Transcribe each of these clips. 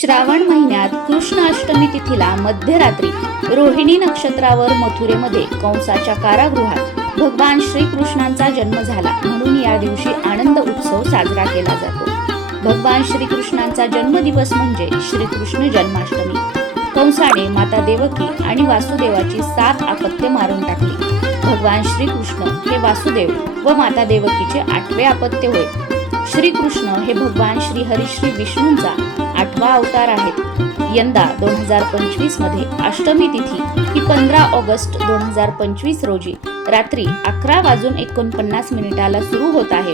श्रावण महिन्यात कृष्ण अष्टमी तिथीला मध्यरात्री रोहिणी नक्षत्रावर मथुरेमध्ये कंसाच्या कारागृहात भगवान श्रीकृष्णांचा जन्म झाला म्हणून या दिवशी आनंद उत्सव साजरा केला जातो. भगवान श्रीकृष्णांचा जन्मदिवस म्हणजे श्रीकृष्ण जन्माष्टमी. कंसाने माता देवकी आणि वासुदेवाची सात आपत्य मारून टाकली. भगवान श्रीकृष्ण हे वासुदेव व माता देवकीचे आठवे आपत्य होय. श्रीकृष्ण हे भगवान श्री हरिश्री विष्णूंचा आठवा अवतार आहेत यंदा दोन हजार पंचवीसमध्ये अष्टमी तिथी ही पंधरा ऑगस्ट दोन हजार पंचवीस रोजी रात्री अकरा वाजून एकोणपन्नास मिनिटाला सुरू होत आहे.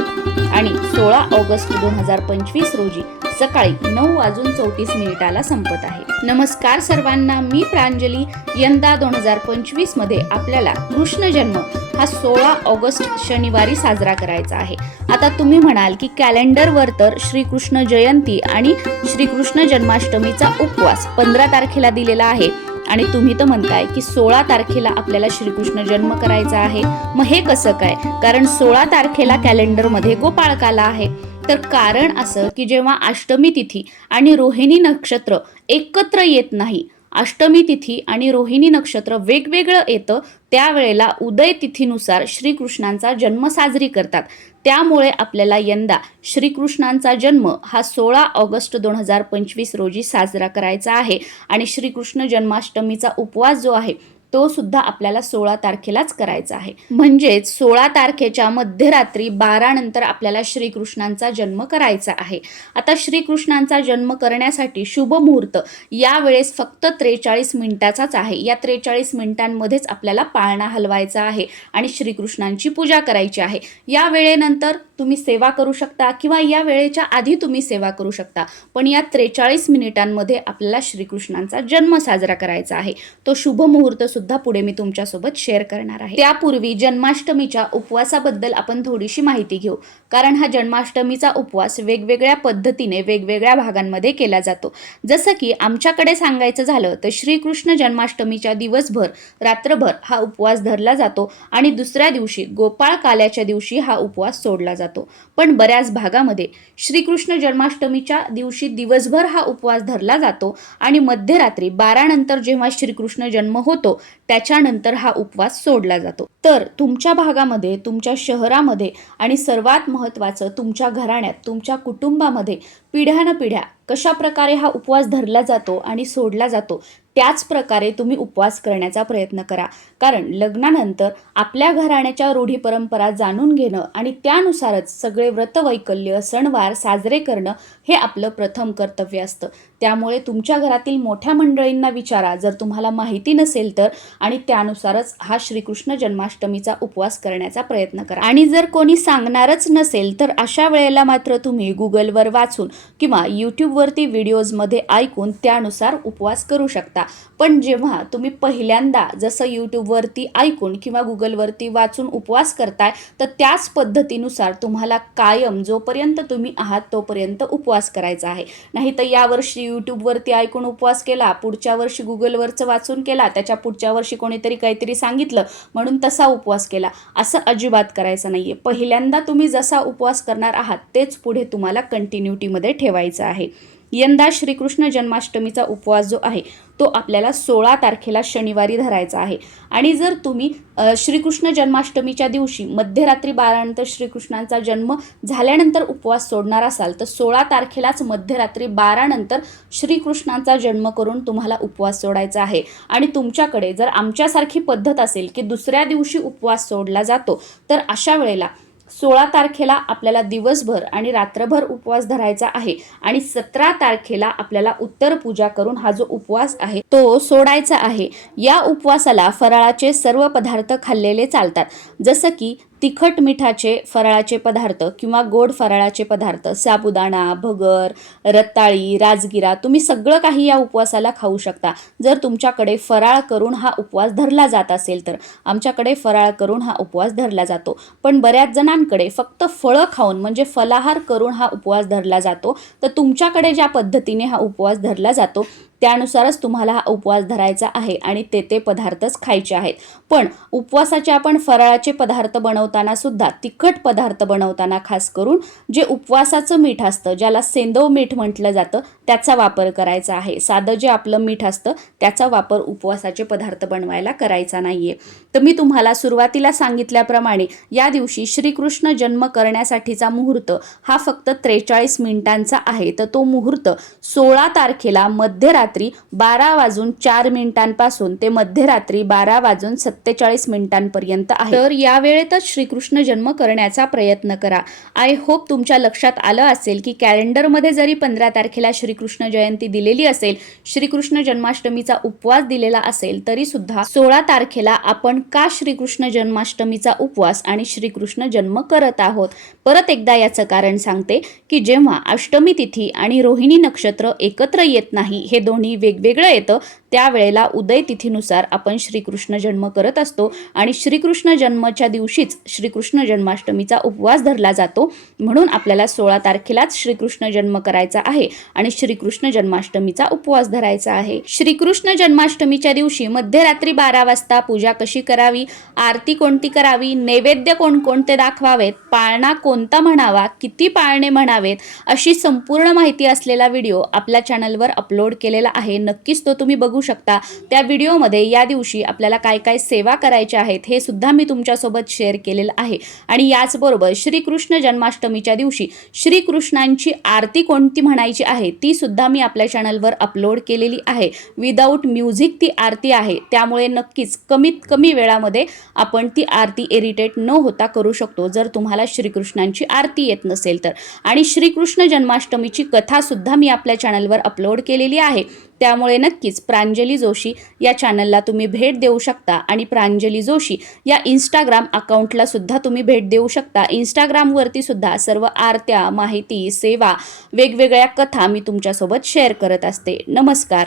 आणि सोळा ऑगस्ट दोन हजार पंचवीस रोजी सकाळी नऊ वाजून चौतीस मिनिटाला संपत आहे. नमस्कार सर्वांना मी प्रांजली. यंदा दोन हजार पंचवीसमध्ये आपल्याला कृष्ण जन्म हा सोळा ऑगस्ट शनिवारी साजरा करायचा आहे. आता तुम्ही म्हणाल की कॅलेंडरवर तर श्रीकृष्ण जयंती आणि श्रीकृष्ण जन्माष्टमीचा उपवास पंधरा तारखेला दिलेला आहे. आणि तुम्ही तर म्हणताय की सोळा तारखेला आपल्याला श्रीकृष्ण जन्म करायचा आहे. मग हे कसं काय? कारण सोळा तारखेला कॅलेंडरमध्ये गोपाळकाला आहे. तर कारण असं की जेव्हा अष्टमी तिथी आणि रोहिणी नक्षत्र एकत्र येत नाही अष्टमी तिथी आणि रोहिणी नक्षत्र वेगवेगळं येतं त्यावेळेला उदय तिथीनुसार श्रीकृष्णांचा जन्म साजरी करतात. त्यामुळे आपल्याला यंदा श्रीकृष्णांचा जन्म हा सोळा ऑगस्ट दोन हजार पंचवीस रोजी साजरा करायचा आहे. आणि श्रीकृष्ण जन्माष्टमीचा उपवास जो आहे तो सुद्धा आपल्याला सोळा तारखेलाच करायचा आहे. म्हणजेच सोळा तारखेच्या मध्यरात्री बारा नंतर आपल्याला श्रीकृष्णांचा जन्म करायचा आहे. आता श्रीकृष्णांचा जन्म करण्यासाठी शुभ मुहूर्त यावेळेस फक्त त्रेचाळीस मिनिटाचाच आहे. या त्रेचाळीस मिनिटांमध्येच आपल्याला पाळणा हलवायचा आहे आणि श्रीकृष्णांची पूजा करायची आहे. या वेळेनंतर तुम्ही सेवा करू शकता किंवा या वेळेच्या आधी तुम्ही सेवा करू शकता. पण या त्रेचाळीस मिनिटांमध्ये आपल्याला श्रीकृष्णांचा जन्म साजरा करायचा आहे. तो शुभ मुहूर्त सुद्धा पुढे मी तुमच्यासोबत शेअर करणार आहे. त्यापूर्वी जन्माष्टमीच्या उपवासाबद्दल आपण थोडीशी माहिती घेऊ. कारण हा जन्माष्टमीचा उपवास वेगवेगळ्या पद्धतीने वेगवेगळ्या भागांमध्ये केला जातो. जसं की आमच्याकडे सांगायचं झालं तर श्रीकृष्ण जन्माष्टमीच्या दिवसभर रात्रभर हा उपवास धरला जातो आणि दुसऱ्या दिवशी गोपाळ काल्याच्या दिवशी हा उपवास सोडला जातो. पण बऱ्याच भागामध्ये श्रीकृष्ण जन्माष्टमीच्या दिवशी दिवसभर हा उपवास धरला जातो आणि मध्यरात्री बारानंतर जेव्हा श्रीकृष्ण जन्म होतो त्याच्यानंतर हा उपवास सोडला जातो. तर तुमच्या भागामध्ये तुमच्या शहरामध्ये आणि सर्वात महत्त्वाचं तुमच्या घराण्यात तुमच्या कुटुंबामध्ये पिढ्यानपिढ्या कशा प्रकारे हा उपवास धरला जातो आणि सोडला जातो त्याच प्रकारे तुम्ही उपवास करण्याचा प्रयत्न करा. कारण लग्नानंतर आपल्या घराण्याच्या रूढी परंपरा जाणून घेणं आणि त्यानुसारच सगळे व्रतवैकल्य सणवार साजरे करणं हे आपलं प्रथम कर्तव्य असतं. त्यामुळे तुमच्या घरातील मोठ्या मंडळींना विचारा. जर तुम्हाला माहिती नसेल तर आणि त्यानुसारच हा श्रीकृष्ण जन्माष्टमीचा उपवास करण्याचा प्रयत्न करा. आणि जर कोणी सांगणारच नसेल तर अशा वेळेला मात्र तुम्ही गुगलवर वाचून किंवा यूट्यूबवरती व्हिडिओजमध्ये ऐकून त्यानुसार उपवास करू शकता. पण जेव्हा तुम्ही पहिल्यांदा जसं यूट्यूब वरती ऐकून किंवा गुगलवरती वाचून उपवास करताय तर त्याच पद्धतीनुसार तुम्हाला कायम जोपर्यंत तुम्ही आहात तोपर्यंत उपवास करायचा आहे. नाही तर यावर्षी यूट्यूबवरती ऐकून उपवास केला पुढच्या वर्षी गुगलवरचं वाचून केला त्याच्या पुढच्या वर्षी कोणीतरी काहीतरी सांगितलं म्हणून तसा उपवास केला. असं अजिबात करायचं नाहीये. पहिल्यांदा तुम्ही जसा उपवास करणार आहात तेच पुढे तुम्हाला कंटिन्युटीमध्ये ठेवायचं आहे. यंदा श्रीकृष्ण जन्माष्टमीचा उपवास जो आहे तो आपल्याला सोळा तारखेला शनिवारी धरायचा आहे. आणि जर तुम्ही श्रीकृष्ण जन्माष्टमीच्या दिवशी मध्यरात्री बारानंतर श्रीकृष्णांचा जन्म झाल्यानंतर उपवास सोडणार असाल तर सोळा तारखेलाच मध्यरात्री बारानंतर श्रीकृष्णांचा जन्म करून तुम्हाला उपवास सोडायचा आहे. आणि तुमच्याकडे जर आमच्यासारखी पद्धत असेल की दुसऱ्या दिवशी उपवास सोडला जातो तर अशा वेळेला सोळा तारखेला आपल्याला दिवसभर आणि रात्रभर उपवास धरायचा आहे आणि सतरा तारखेला आपल्याला उत्तर पूजा करून हा जो उपवास आहे तो सोडायचा आहे. या उपवासाला फराळाचे सर्व पदार्थ खाल्लेले चालतात. जसं की तिखट मिठाचे फराळाचे पदार्थ किंवा गोड फराळाचे पदार्थ साबुदाणा भगर रताळी राजगिरा तुम्ही सगळं काही या उपवासाला खाऊ शकता. जर तुमच्याकडे फराळ करून हा उपवास धरला जात असेल तर आमच्याकडे फराळ करून हा उपवास धरला जातो. पण बऱ्याच जणांकडे फक्त फळं खाऊन म्हणजे फलाहार करून हा उपवास धरला जातो. तर तुमच्याकडे ज्या पद्धतीने हा उपवास धरला जातो त्यानुसारच तुम्हाला हा उपवास धरायचा आहे आणि ते ते पदार्थच खायचे आहेत. पण उपवासाचे आपण फराळाचे पदार्थ बनवताना सुद्धा तिखट पदार्थ बनवताना खास करून जे उपवासाचं मीठ असतं ज्याला सेंदव मीठ म्हटलं जातं त्याचा वापर करायचा आहे. साधं जे आपलं मीठ असतं त्याचा वापर उपवासाचे पदार्थ बनवायला करायचा नाहीये. तर मी तुम्हाला सुरुवातीला सांगितल्याप्रमाणे या दिवशी श्रीकृष्ण जन्म करण्यासाठीचा मुहूर्त हा फक्त त्रेचाळीस मिनिटांचा आहे. तर तो मुहूर्त सोळा तारखेला मध्यरात्री बारा वाजून चार मिनिटांपासून ते मध्यरात्री बारा वाजून सत्तेचाळीस मिनिटांपर्यंत आहे. तर या वेळेतच श्रीकृष्ण जन्म करण्याचा प्रयत्न करा. आय होप तुमच्या लक्षात आलं असेल की कॅलेंडरमध्ये जरी पंधरा तारखेला श्रीकृष्ण जयंती दिलेली असेल श्रीकृष्ण जन्माष्टमीचा उपवास दिलेला असेल तरी सुद्धा सोळा तारखेला आपण का श्रीकृष्ण जन्माष्टमीचा उपवास आणि श्रीकृष्ण जन्म करत आहोत? परत एकदा याचं कारण सांगते की जेव्हा अष्टमी तिथी आणि रोहिणी नक्षत्र एकत्र येत नाही हे दोन दोन्ही वेगवेगळं येतं त्यावेळेला उदय तिथीनुसार आपण श्रीकृष्ण जन्म करत असतो. आणि श्रीकृष्ण जन्मच्या दिवशीच श्रीकृष्ण जन्माष्टमीचा उपवास धरला जातो. म्हणून आपल्याला सोळा तारखेलाच श्रीकृष्ण जन्म करायचा आहे आणि श्रीकृष्ण जन्माष्टमीचा उपवास धरायचा आहे. श्रीकृष्ण जन्माष्टमीच्या दिवशी मध्यरात्री बारा वाजता पूजा कशी करावी? आरती कोणती करावी? नैवेद्य कोणकोणते दाखवावेत? पाळणा कोणता म्हणावा? किती पाळणे म्हणावेत? अशी संपूर्ण माहिती असलेला व्हिडिओ आपल्या चॅनलवर अपलोड केलेला आहे नक्कीच तो तुम्ही बघू शकता. त्या व्हिडिओमध्ये या दिवशी आपल्याला काय काय सेवा करायच्या आहेत हे सुद्धा मी तुमच्यासोबत शेअर केलेलं आहे. आणि याचबरोबर श्रीकृष्ण जन्माष्टमीच्या दिवशी श्रीकृष्णांची आरती कोणती म्हणायची आहे ती सुद्धा मी आपल्या चॅनलवर अपलोड केलेली आहे. विदाऊट म्युझिक ती आरती आहे त्यामुळे नक्कीच कमीत कमी वेळामध्ये आपण ती आरती इरिटेट न होता करू शकतो जर तुम्हाला श्रीकृष्णांची आरती येत नसेल तर. आणि श्रीकृष्ण जन्माष्टमीची कथासुद्धा मी आपल्या चॅनलवर अपलोड केलेली आहे. त्यामुळे नक्कीच प्रांजली जोशी या चॅनलला तुम्ही भेट देऊ शकता आणि प्रांजली जोशी या इंस्टाग्राम अकाउंटला सुद्धा तुम्ही भेट देऊ शकता. इंस्टाग्रामवरती सुद्धा सर्व आरत्या माहिती सेवा वेगवेगळ्या कथा मी तुमच्यासोबत शेअर करत असते. नमस्कार.